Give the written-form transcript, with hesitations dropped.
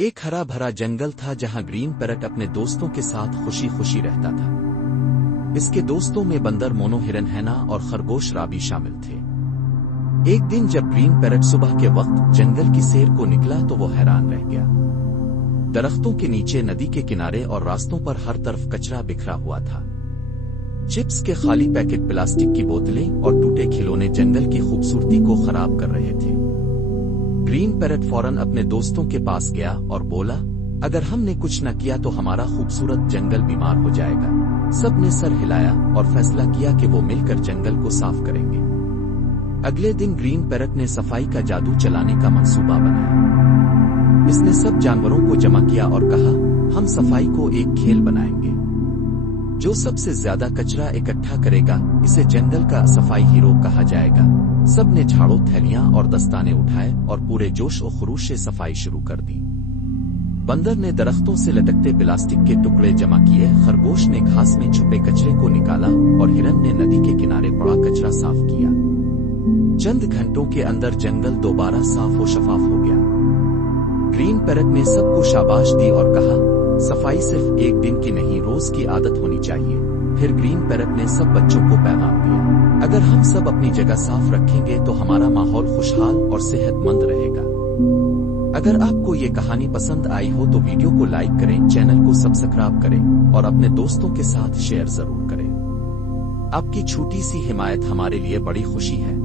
ایک ہرا بھرا جنگل تھا جہاں گرین پیرٹ اپنے دوستوں کے ساتھ خوشی خوشی رہتا تھا۔ اس کے دوستوں میں بندر مونو، ہرن ہینا اور خرگوش رابی شامل تھے۔ ایک دن جب گرین پیرٹ صبح کے وقت جنگل کی سیر کو نکلا تو وہ حیران رہ گیا۔ درختوں کے نیچے، ندی کے کنارے اور راستوں پر ہر طرف کچرا بکھرا ہوا تھا۔ چپس کے خالی پیکٹ، پلاسٹک کی بوتلیں اور ٹوٹے کھلونے جنگل کی خوبصورتی کو خراب کر رہے تھے۔ گرین پیرٹ فوراً اپنے دوستوں کے پاس گیا اور بولا، اگر ہم نے کچھ نہ کیا تو ہمارا خوبصورت جنگل بیمار ہو جائے گا۔ سب نے سر ہلایا اور فیصلہ کیا کہ وہ مل کر جنگل کو صاف کریں گے۔ اگلے دن گرین پیرٹ نے صفائی کا جادو چلانے کا منصوبہ بنایا۔ اس نے سب جانوروں کو جمع کیا اور کہا، ہم صفائی کو ایک کھیل بنائیں گے۔ جو سب سے زیادہ کچرا اکٹھا کرے گا اسے جنگل کا صفائی ہیرو کہا جائے گا۔ سب نے جھاڑو، تھیلیاں اور دستانے اٹھائے اور پورے جوش و خروش سے صفائی شروع کر دی۔ بندر نے درختوں سے لٹکتے پلاسٹک کے ٹکڑے جمع کیے، خرگوش نے گھاس میں چھپے کچرے کو نکالا اور ہرن نے ندی کے کنارے پڑا کچرا صاف کیا۔ چند گھنٹوں کے اندر جنگل دوبارہ صاف و شفاف ہو گیا۔ گرین پیرٹ نے سب کو شاباش دی اور کہا، صفائی صرف ایک دن کی نہیں، روز کی عادت ہونی چاہیے۔ پھر گرین پیرٹ نے سب بچوں کو پیغام دیا، اگر ہم سب اپنی جگہ صاف رکھیں گے تو ہمارا ماحول خوشحال اور صحت مند رہے گا۔ اگر آپ کو یہ کہانی پسند آئی ہو تو ویڈیو کو لائک کریں، چینل کو سبسکرائب کریں اور اپنے دوستوں کے ساتھ شیئر ضرور کریں۔ آپ کی چھوٹی سی حمایت ہمارے لیے بڑی خوشی ہے۔